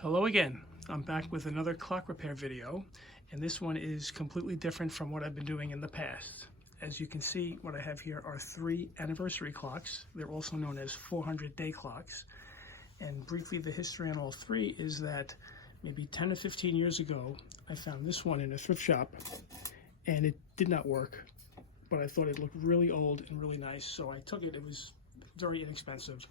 Hello again. I'm back with another clock repair video, and this one is completely different from what I've been doing in the past. As you can see, what I have here are 3 anniversary clocks. They're also known as 400-day clocks. And briefly, the history on all 3 is that maybe 10 or 15 years ago, I found this one in a thrift shop, and it did not work. But I thought it looked really old and really nice, so I took it. It was very inexpensive.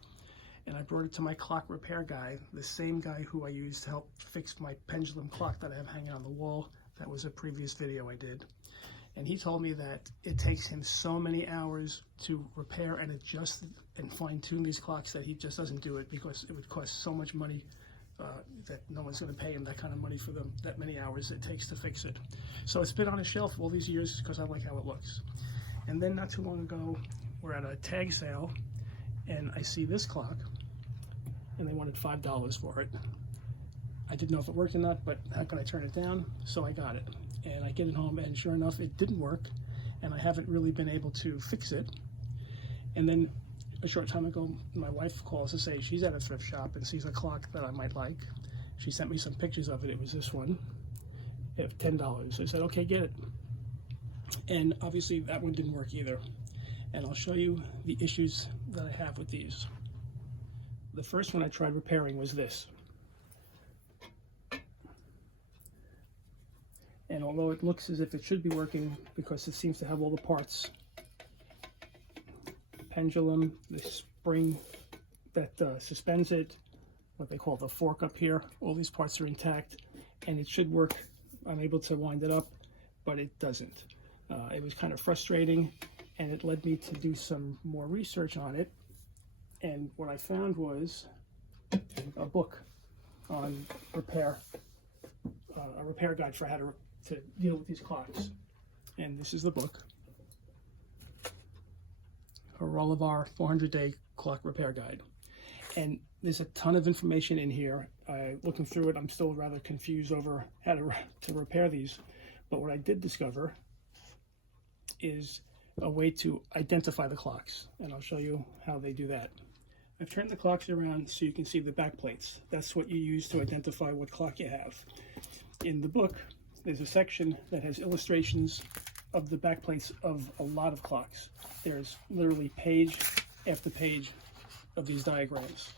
And I brought it to my clock repair guy, the same guy who I used to help fix my pendulum clock that I have hanging on the wall. That was a previous video I did. And he told me that it takes him so many hours to repair and adjust and fine-tune these clocks that he just doesn't do it because it would cost so much money that no one's going to pay him that kind of money for them, that many hours it takes to fix it. So it's been on a shelf all these years because I like how it looks. And then not too long ago, we're at a tag sale, and I see this clock, and they wanted $5 for it. I didn't know if it worked or not, but how could I turn it down? So I got it. And I get it home, and sure enough, it didn't work, and I haven't really been able to fix it. And then a short time ago, my wife calls to say she's at a thrift shop and sees a clock that I might like. She sent me some pictures of it. It was this one at $10. I said, okay, get it. And obviously that one didn't work either. And I'll show you the issues that I have with these. The first one I tried repairing was this. And although it looks as if it should be working because it seems to have all the parts, the pendulum, the spring that suspends it, what they call the fork up here, all these parts are intact, and it should work. I'm able to wind it up, but it doesn't. It was kind of frustrating, and it led me to do some more research on it. And what I found was a book on repair, a repair guide for how to deal with these clocks. And this is the book, a Rollevar 400-day clock repair guide. And there's a ton of information in here. Looking through it, I'm still rather confused over how to repair these. But what I did discover is a way to identify the clocks, and I'll show you how they do that. I've turned the clocks around so you can see the back plates. That's what you use to identify what clock you have. In the book, there's a section that has illustrations of the back plates of a lot of clocks. There's literally page after page of these diagrams.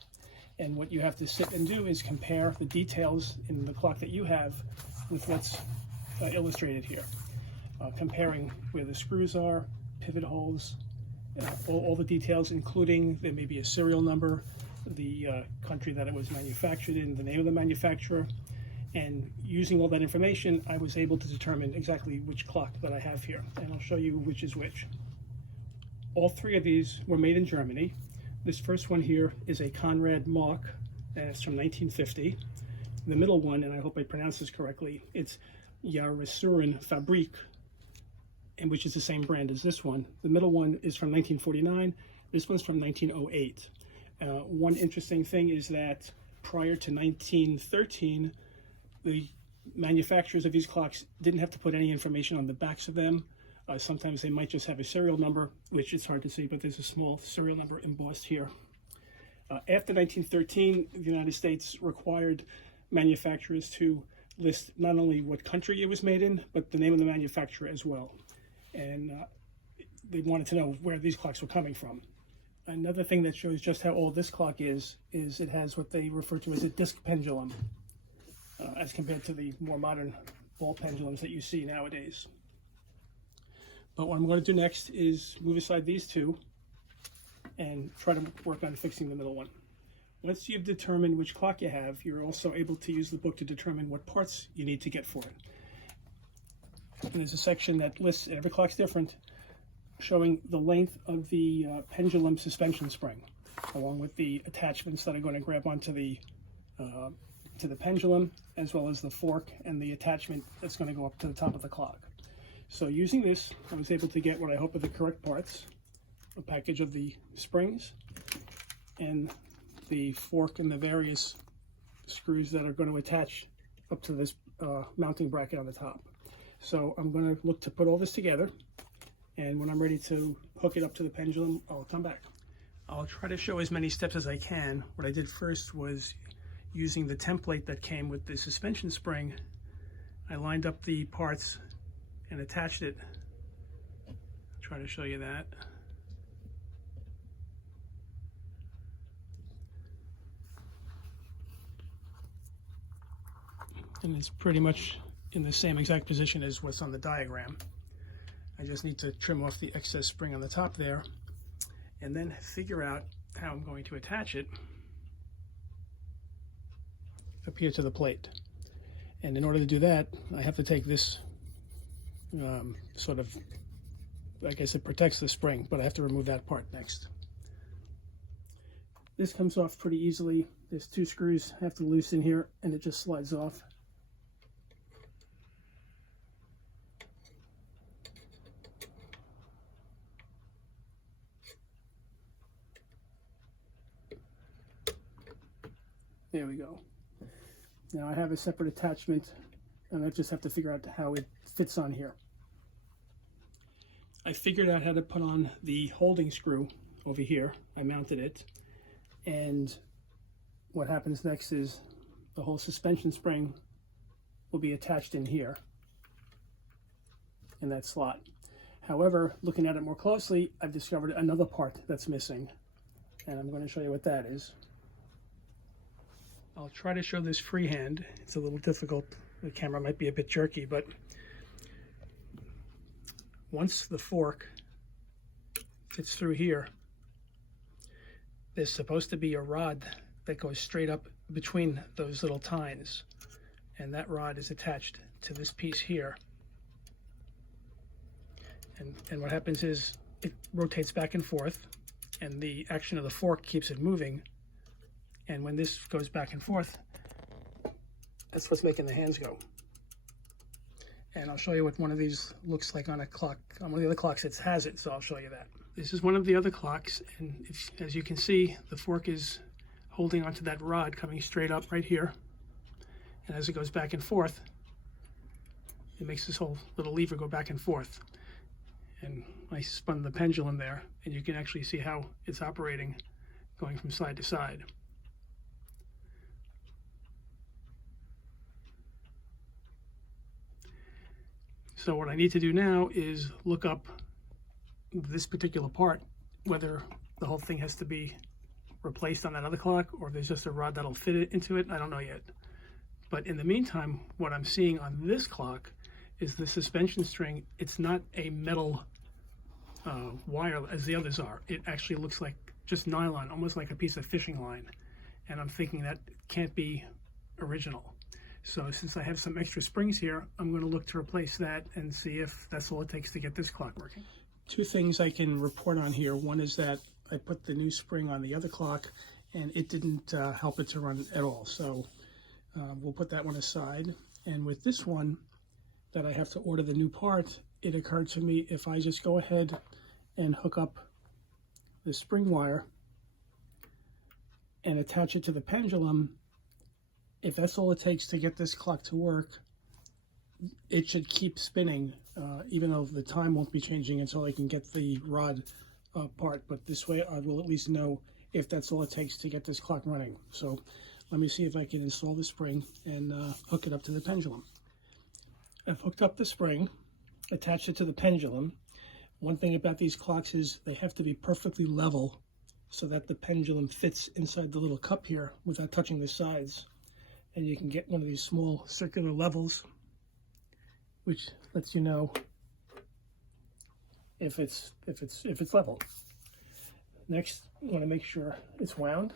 And what you have to sit and do is compare the details in the clock that you have with what's illustrated here. Comparing where the screws are, pivot holes, all the details, including there may be a serial number, the country that it was manufactured in, the name of the manufacturer. And using all that information, I was able to determine exactly which clock that I have here. And I'll show you which is which. All 3 of these were made in Germany. This first one here is a Conrad Mach, and it's from 1950. The middle one, and I hope I pronounce this correctly, it's Reassembling Fabrik, and which is the same brand as this one. The middle one is from 1949. This one's from 1908. One interesting thing is that prior to 1913, the manufacturers of these clocks didn't have to put any information on the backs of them. Sometimes they might just have a serial number, which is hard to see, but there's a small serial number embossed here. After 1913, the United States required manufacturers to list not only what country it was made in, but the name of the manufacturer as well. And they wanted to know where these clocks were coming from. Another thing that shows just how old this clock is it has what they refer to as a disc pendulum, as compared to the more modern ball pendulums that you see nowadays. But what I'm going to do next is move aside these 2 and try to work on fixing the middle one. Once you've determined which clock you have, you're also able to use the book to determine what parts you need to get for it. And there's a section that lists, every clock's different, showing the length of the pendulum suspension spring, along with the attachments that are going to grab onto the pendulum, as well as the fork and the attachment that's going to go up to the top of the clock. So using this, I was able to get what I hope are the correct parts, a package of the springs, and the fork and the various screws that are going to attach up to this mounting bracket on the top. So I'm going to look to put all this together, and when I'm ready to hook it up to the pendulum, I'll come back. I'll try to show as many steps as I can. What I did first was using the template that came with the suspension spring, I lined up the parts and attached it. I'll try to show you that. And it's pretty much in the same exact position as what's on the diagram. I just need to trim off the excess spring on the top there and then figure out how I'm going to attach it up here to the plate. And in order to do that, I have to take this sort of, I guess it protects the spring, but I have to remove that part next. This comes off pretty easily. There's 2 screws I have to loosen here, and it just slides off. There we go. Now I have a separate attachment, and I just have to figure out how it fits on here. I figured out how to put on the holding screw over here. I mounted it, and what happens next is the whole suspension spring will be attached in here, in that slot. However, looking at it more closely, I've discovered another part that's missing, and I'm going to show you what that is. I'll try to show this freehand. It's a little difficult. The camera might be a bit jerky, but once the fork fits through here, there's supposed to be a rod that goes straight up between those little tines, and that rod is attached to this piece here. And what happens is it rotates back and forth, and the action of the fork keeps it moving. And when this goes back and forth, that's what's making the hands go. And I'll show you what one of these looks like on a clock. On one of the other clocks it has it, so I'll show you that. This is one of the other clocks, and as you can see, the fork is holding onto that rod coming straight up right here. And as it goes back and forth, it makes this whole little lever go back and forth. And I spun the pendulum there, and you can actually see how it's operating, going from side to side. So what I need to do now is look up this particular part, whether the whole thing has to be replaced on that other clock or if there's just a rod that'll fit it into it. I don't know yet. But in the meantime, what I'm seeing on this clock is the suspension string. It's not a metal wire as the others are. It actually looks like just nylon, almost like a piece of fishing line. And I'm thinking that can't be original. So since I have some extra springs here, I'm going to look to replace that and see if that's all it takes to get this clock working. 2 things I can report on here. One is that I put the new spring on the other clock and it didn't help it to run at all. So we'll put that one aside. And with this one that I have to order the new part, it occurred to me if I just go ahead and hook up the spring wire and attach it to the pendulum, if that's all it takes to get this clock to work, it should keep spinning, even though the time won't be changing until I can get the rod apart. But this way I will at least know if that's all it takes to get this clock running. So let me see if I can install the spring and hook it up to the pendulum. I've hooked up the spring, attached it to the pendulum. One thing about these clocks is they have to be perfectly level so that the pendulum fits inside the little cup here without touching the sides. And you can get one of these small circular levels, which lets you know if it's level. Next, I want to make sure it's wound.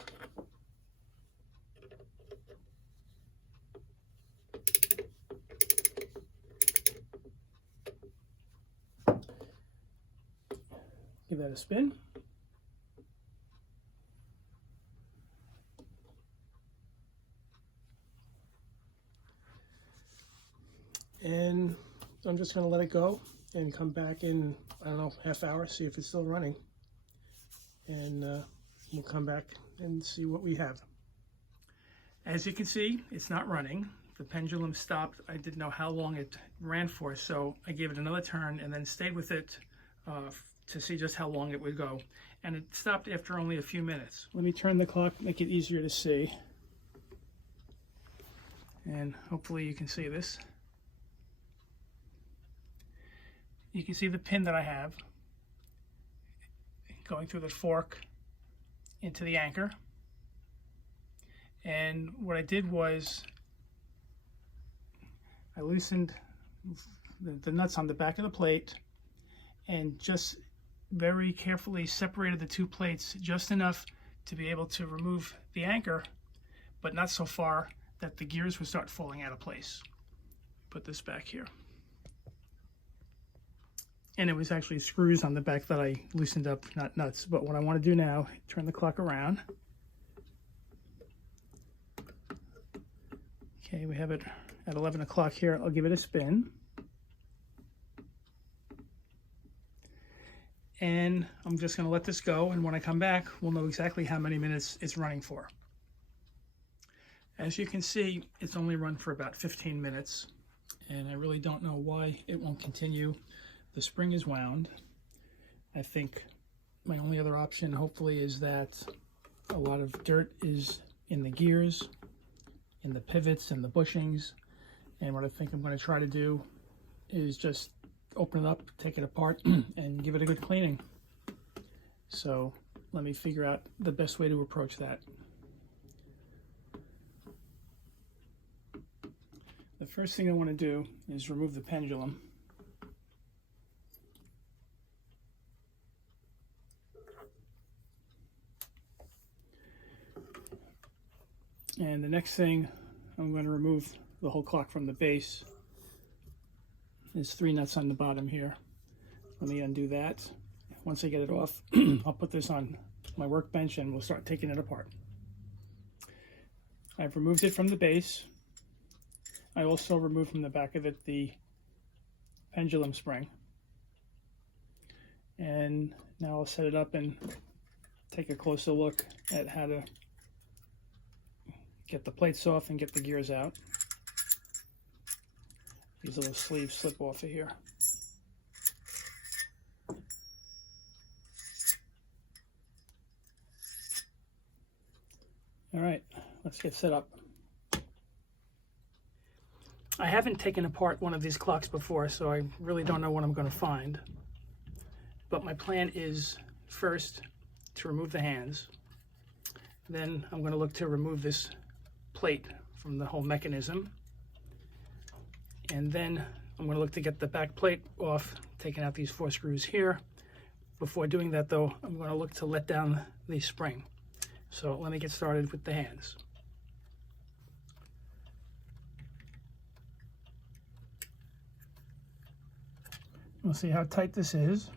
Give that a spin. And I'm just going to let it go and come back in, I don't know, half hour, see if it's still running. And we'll come back and see what we have. As you can see, it's not running. The pendulum stopped. I didn't know how long it ran for, so I gave it another turn and then stayed with it to see just how long it would go. And it stopped after only a few minutes. Let me turn the clock, make it easier to see. and hopefully you can see this. You can see the pin that I have going through the fork into the anchor. And what I did was I loosened the nuts on the back of the plate and just very carefully separated the two plates just enough to be able to remove the anchor, but not so far that the gears would start falling out of place. Put this back here. And it was actually screws on the back that I loosened up, not nuts. But what I want to do now, turn the clock around. Okay, we have it at 11 o'clock here. I'll give it a spin. And I'm just going to let this go, and when I come back, we'll know exactly how many minutes it's running for. As you can see, it's only run for about 15 minutes, and I really don't know why it won't continue. The spring is wound. I think my only other option, hopefully, is that a lot of dirt is in the gears, in the pivots and the bushings, and what I think I'm going to try to do is just open it up, take it apart, and give it a good cleaning. So let me figure out the best way to approach that. The first thing I want to do is remove the pendulum. And the next thing, I'm going to remove the whole clock from the base. There's 3 nuts on the bottom here. Let me undo that. Once I get it off, I'll put this on my workbench and we'll start taking it apart. I've removed it from the base. I also removed from the back of it the pendulum spring. And now I'll set it up and take a closer look at how to get the plates off and get the gears out. These little sleeves slip off of here. All right, let's get set up. I haven't taken apart one of these clocks before, so I really don't know what I'm going to find. But my plan is first to remove the hands. Then I'm going to look to remove this plate from the whole mechanism. And then I'm going to look to get the back plate off, taking out these 4 screws here. Before doing that though, I'm going to look to let down the spring. So let me get started with the hands. We'll see how tight this is.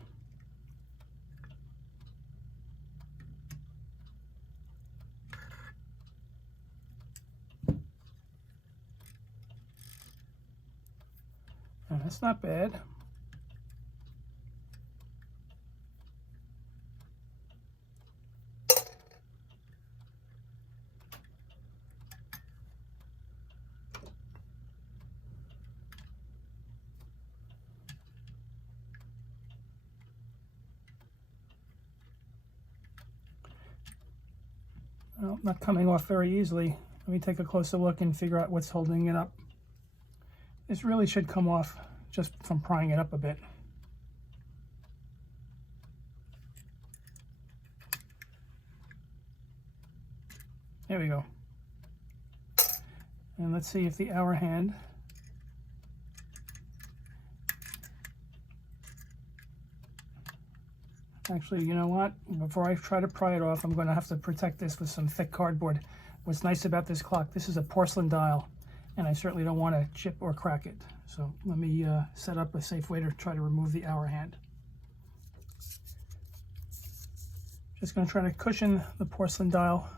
And that's not bad. Well, not coming off very easily. Let me take a closer look and figure out what's holding it up. This really should come off just from prying it up a bit. There we go. And let's see if the hour hand actually, you know what? Before I try to pry it off, I'm going to have to protect this with some thick cardboard. What's nice about this clock, this is a porcelain dial, and I certainly don't want to chip or crack it. So let me set up a safe way to try to remove the hour hand. Just going to try to cushion the porcelain dial.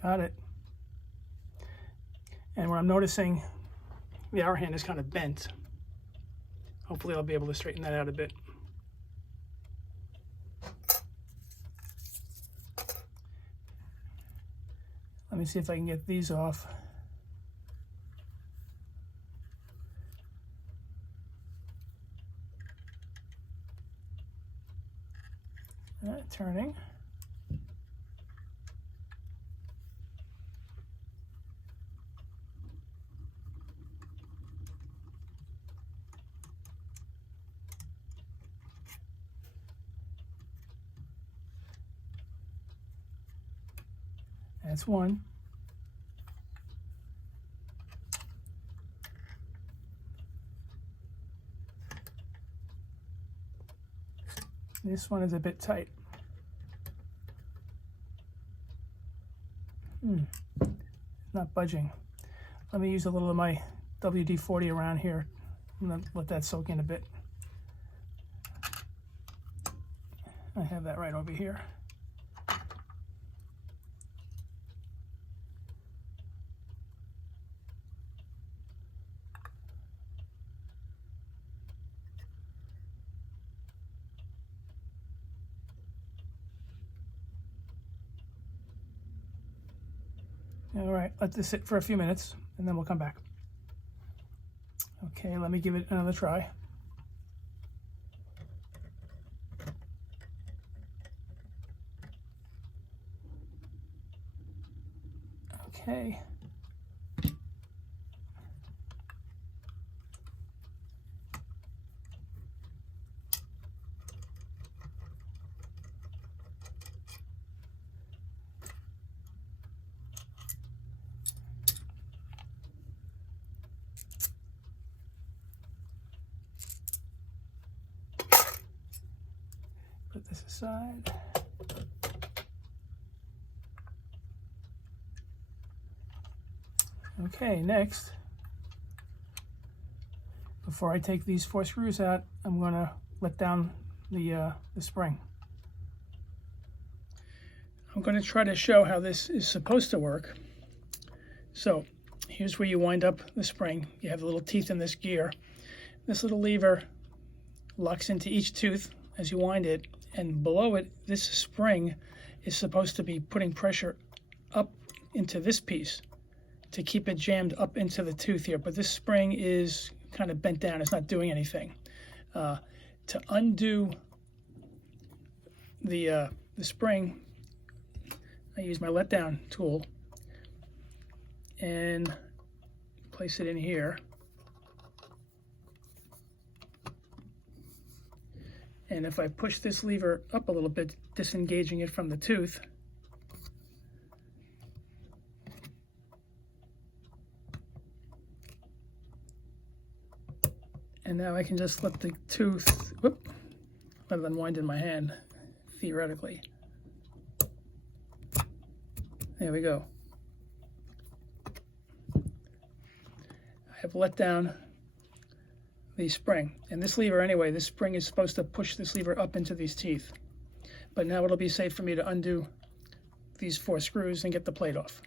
Got it. And what I'm noticing, the hour hand is kind of bent. Hopefully I'll be able to straighten that out a bit. Let me see if I can get these off. All right, turning. That's one. This one is a bit tight. Not budging. Let me use a little of my WD-40 around here and then let that soak in a bit. I have that right over here. All right, let this sit for a few minutes and then we'll come back. Okay, let me give it another try. Okay. Put this aside. Okay, next, before I take these 4 screws out, I'm going to let down the spring. I'm going to try to show how this is supposed to work. So here's where you wind up the spring. You have the little teeth in this gear. This little lever locks into each tooth as you wind it, and below it, this spring is supposed to be putting pressure up into this piece to keep it jammed up into the tooth here, but this spring is kind of bent down. It's not doing anything. To undo the spring, I use my let down tool and place it in here. And if I push this lever up a little bit, disengaging it from the tooth, and now I can just let the tooth, let it unwind in my hand, theoretically. There we go. I have let down the spring. And this lever anyway, this spring is supposed to push this lever up into these teeth. But now it'll be safe for me to undo these 4 screws and get the plate off.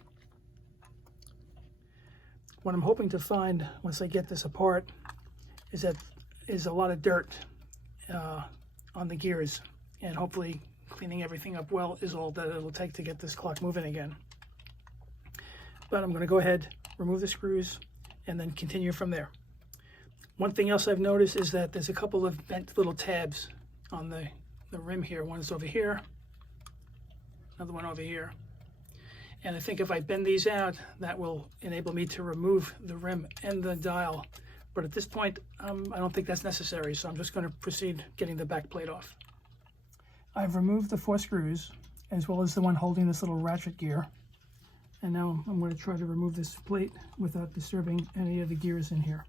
What I'm hoping to find once I get this apart is a lot of dirt on the gears, and hopefully cleaning everything up well is all that it'll take to get this clock moving again. But I'm going to go ahead, remove the screws, and then continue from there. One thing else I've noticed is that there's a couple of bent little tabs on the rim here. One is over here, another one over here. And I think if I bend these out, that will enable me to remove the rim and the dial. But at this point, I don't think that's necessary, so I'm just going to proceed getting the back plate off. I've removed the 4 screws, as well as the one holding this little ratchet gear. And now I'm going to try to remove this plate without disturbing any of the gears in here.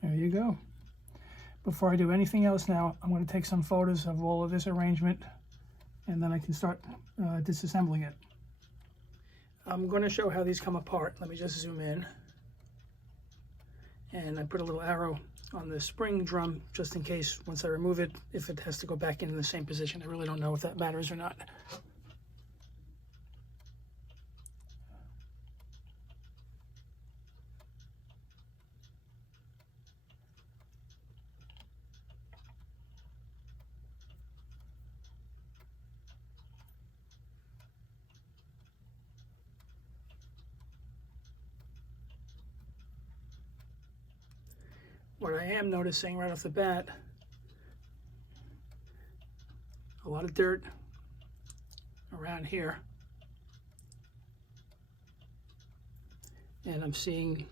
There you go. Before I do anything else now, I'm going to take some photos of all of this arrangement, and then I can start disassembling it. I'm going to show how these come apart. Let me just zoom in. And I put a little arrow on the spring drum just in case, once I remove it, if it has to go back in the same position. I really don't know if that matters or not. What I am noticing right off the bat, a lot of dirt around here. And I'm seeing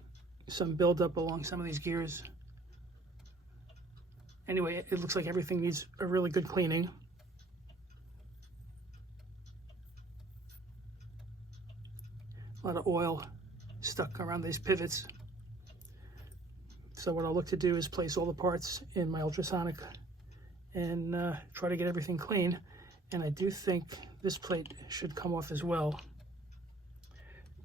some buildup along some of these gears. Anyway, it looks like everything needs a really good cleaning. A lot of oil stuck around these pivots. So what I'll look to do is place all the parts in my ultrasonic and try to get everything clean. And I do think this plate should come off as well.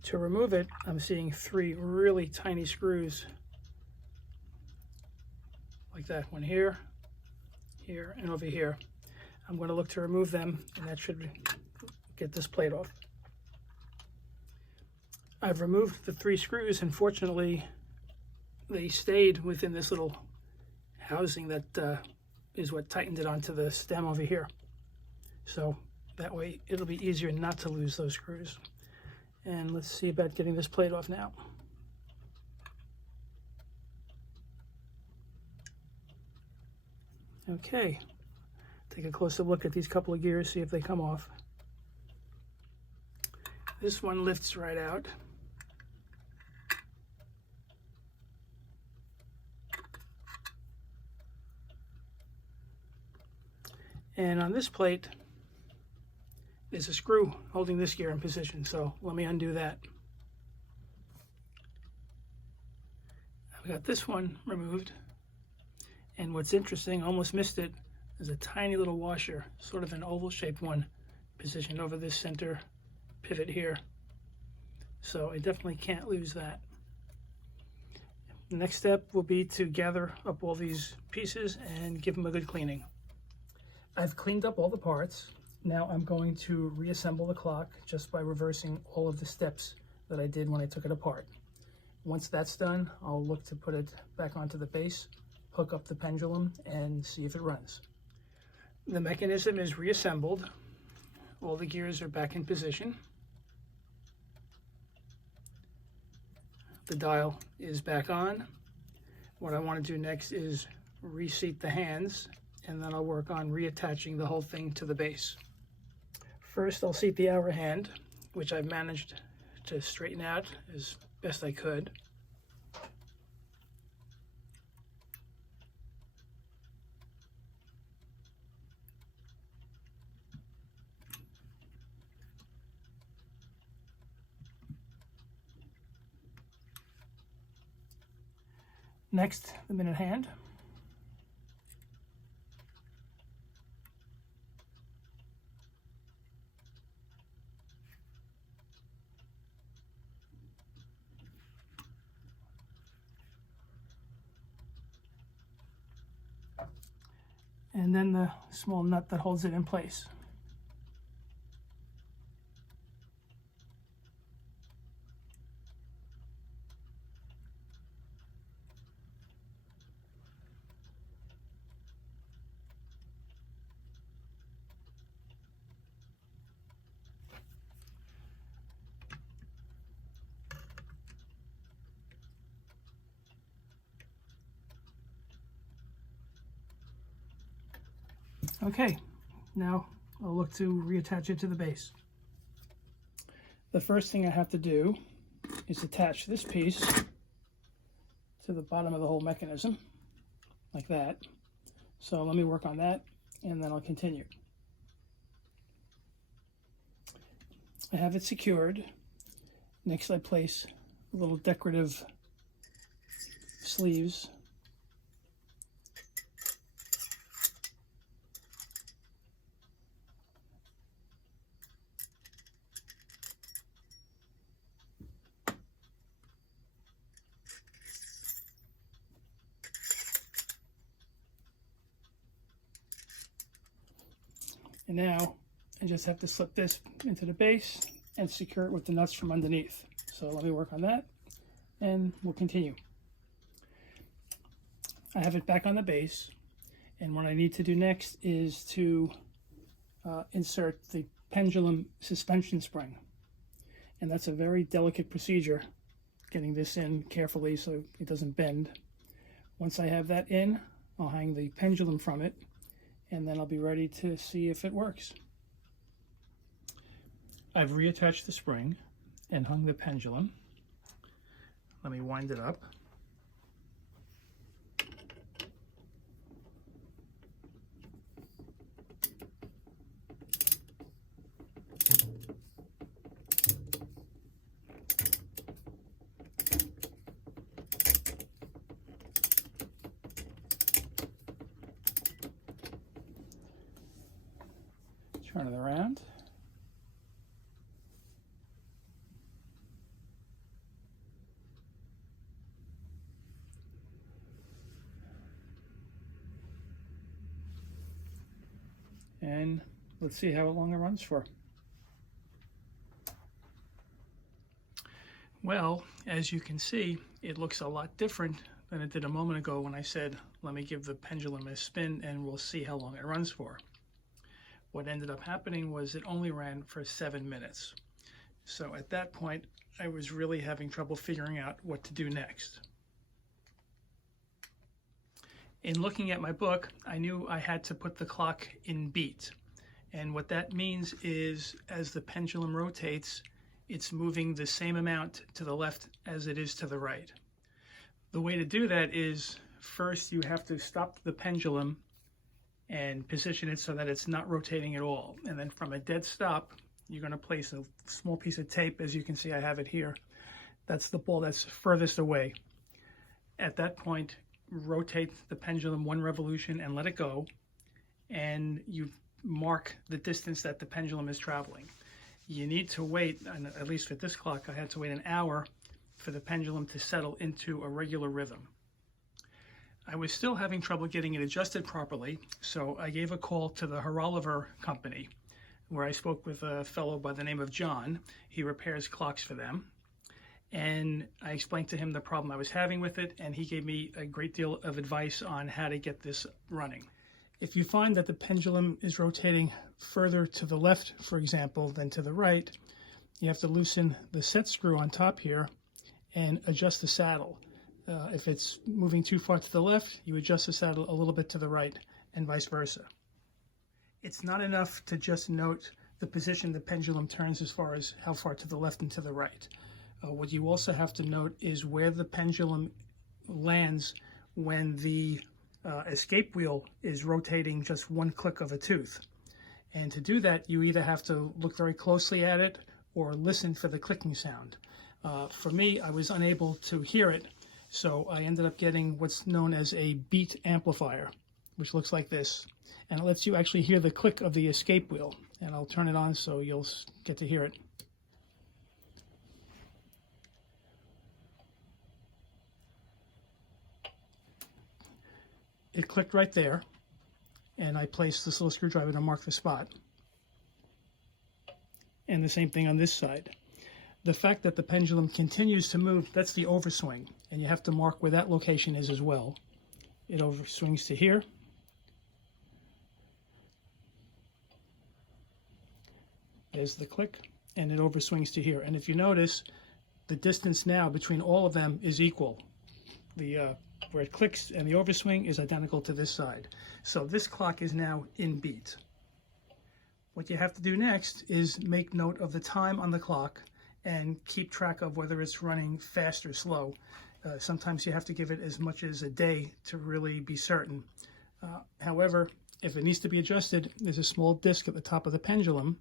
To remove it, I'm seeing 3 really tiny screws like that. One here, here, and over here. I'm going to look to remove them, and that should get this plate off. I've removed the 3 screws, and fortunately they stayed within this little housing that is what tightened it onto the stem over here. So that way it'll be easier not to lose those screws. And let's see about getting this plate off now. Okay, take a closer look at these couple of gears, see if they come off. This one lifts right out. And on this plate, there's a screw holding this gear in position, so let me undo that. I've got this one removed, and what's interesting, almost missed it, is a tiny little washer, sort of an oval-shaped one, positioned over this center pivot here. So I definitely can't lose that. The next step will be to gather up all these pieces and give them a good cleaning. I've cleaned up all the parts. Now I'm going to reassemble the clock just by reversing all of the steps that I did when I took it apart. Once that's done, I'll look to put it back onto the base, hook up the pendulum, and see if it runs. The mechanism is reassembled. All the gears are back in position. The dial is back on. What I want to do next is reseat the hands, and then I'll work on reattaching the whole thing to the base. First, I'll seat the hour hand, which I've managed to straighten out as best I could. Next, the minute hand. And then the small nut that holds it in place. Okay, now I'll look to reattach it to the base. The first thing I have to do is attach this piece to the bottom of the whole mechanism, like that. So let me work on that, and then I'll continue. I have it secured. Next I place little decorative sleeves. And now I just have to slip this into the base and secure it with the nuts from underneath. So let me work on that and we'll continue. I have it back on the base, and what I need to do next is to insert the pendulum suspension spring. And that's a very delicate procedure, getting this in carefully so it doesn't bend. Once I have that in, I'll hang the pendulum from it, and then I'll be ready to see if it works. I've reattached the spring and hung the pendulum. Let me wind it up. Turn it around. And let's see how long it runs for. Well, as you can see, it looks a lot different than it did a moment ago when I said, let me give the pendulum a spin and we'll see how long it runs for. What ended up happening was it only ran for 7 minutes. So at that point, I was really having trouble figuring out what to do next. In looking at my book, I knew I had to put the clock in beat. And what that means is as the pendulum rotates, it's moving the same amount to the left as it is to the right. The way to do that is first you have to stop the pendulum and position it so that it's not rotating at all. And then from a dead stop, you're going to place a small piece of tape. As you can see, I have it here. That's the ball that's furthest away. At that point, rotate the pendulum 1 revolution and let it go. And you mark the distance that the pendulum is traveling. You need to wait, and at least for this clock, I had to wait an hour for the pendulum to settle into a regular rhythm. I was still having trouble getting it adjusted properly, so I gave a call to the Reassembling company, where I spoke with a fellow by the name of John. He repairs clocks for them. And I explained to him the problem I was having with it, and he gave me a great deal of advice on how to get this running. If you find that the pendulum is rotating further to the left, for example, than to the right, you have to loosen the set screw on top here and adjust the saddle. If it's moving too far to the left, you adjust the saddle a little bit to the right, and vice versa. It's not enough to just note the position the pendulum turns as far as how far to the left and to the right. What you also have to note is where the pendulum lands when the escape wheel is rotating just 1 click of a tooth. And to do that, you either have to look very closely at it or listen for the clicking sound. For me, I was unable to hear it, so I ended up getting what's known as a beat amplifier, which looks like this. And it lets you actually hear the click of the escape wheel. And I'll turn it on so you'll get to hear it. It clicked right there, and I placed this little screwdriver to mark the spot. And the same thing on this side. The fact that the pendulum continues to move, that's the overswing, and you have to mark where that location is as well. It overswings to here. There's the click, and it overswings to here. And if you notice, the distance now between all of them is equal. Where it clicks and the overswing is identical to this side. So this clock is now in beat. What you have to do next is make note of the time on the clock and keep track of whether it's running fast or slow. Sometimes you have to give it as much as a day to really be certain. However, if it needs to be adjusted, there's a small disc at the top of the pendulum,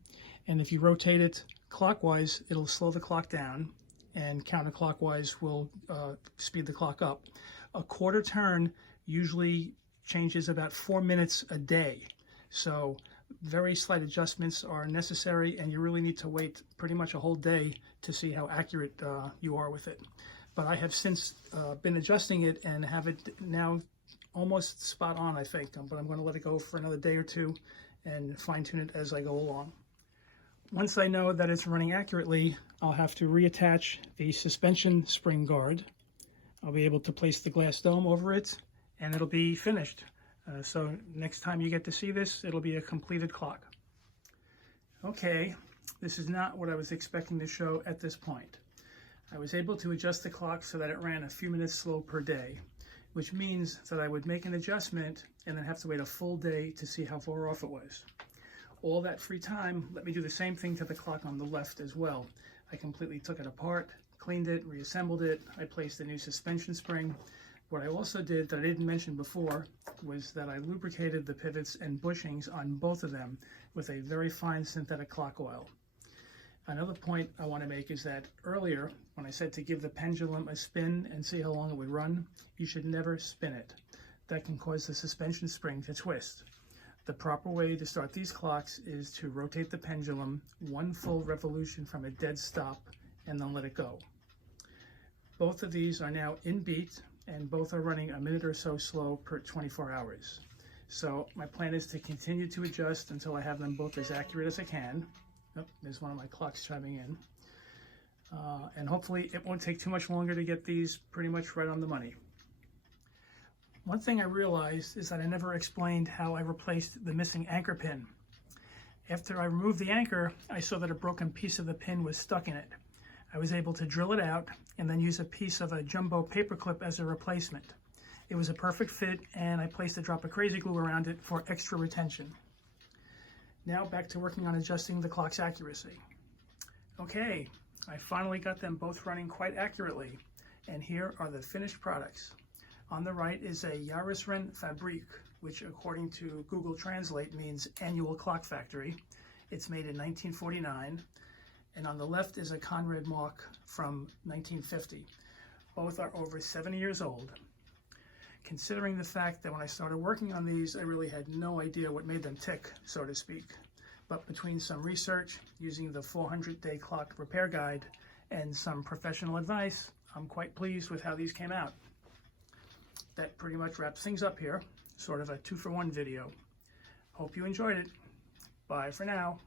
and if you rotate it clockwise, it'll slow the clock down, and counterclockwise will speed the clock up. A quarter turn usually changes about 4 minutes a day. So very slight adjustments are necessary, and you really need to wait pretty much a whole day to see how accurate you are with it. But I have since been adjusting it and have it now almost spot on, I think. But I'm going to let it go for another day or two and fine tune it as I go along. Once I know that it's running accurately, I'll have to reattach the suspension spring guard. I'll be able to place the glass dome over it, and it'll be finished. So next time you get to see this, it'll be a completed clock. Okay, this is not what I was expecting to show at this point. I was able to adjust the clock so that it ran a few minutes slow per day. which means that I would make an adjustment and then have to wait a full day to see how far off it was. All that free time let me do the same thing to the clock on the left as well. I completely took it apart, cleaned it, reassembled it. I placed a new suspension spring. What I also did that I didn't mention before was that I lubricated the pivots and bushings on both of them with a very fine synthetic clock oil. Another point I want to make is that earlier, when I said to give the pendulum a spin and see how long it would run, you should never spin it. That can cause the suspension spring to twist. The proper way to start these clocks is to rotate the pendulum one full revolution from a dead stop and then let it go. Both of these are now in beat, and both are running a minute or so slow per 24 hours. So my plan is to continue to adjust until I have them both as accurate as I can. Oh, there's one of my clocks chiming in. And hopefully it won't take too much longer to get these pretty much right on the money. One thing I realized is that I never explained how I replaced the missing anchor pin. After I removed the anchor, I saw that a broken piece of the pin was stuck in it. I was able to drill it out and then use a piece of a jumbo paper clip as a replacement. It was a perfect fit, and I placed a drop of crazy glue around it for extra retention. Now back to working on adjusting the clock's accuracy. Okay, I finally got them both running quite accurately, and here are the finished products. On the right is a Jahresrenn Fabrik, which according to Google Translate means annual clock factory. It's made in 1949. And on the left is a Conrad Mark from 1950. Both are over 70 years old. Considering the fact that when I started working on these, I really had no idea what made them tick, so to speak. But between some research, using the 400-day clock repair guide, and some professional advice, I'm quite pleased with how these came out. That pretty much wraps things up here, sort of a 2-for-1 video. Hope you enjoyed it. Bye for now.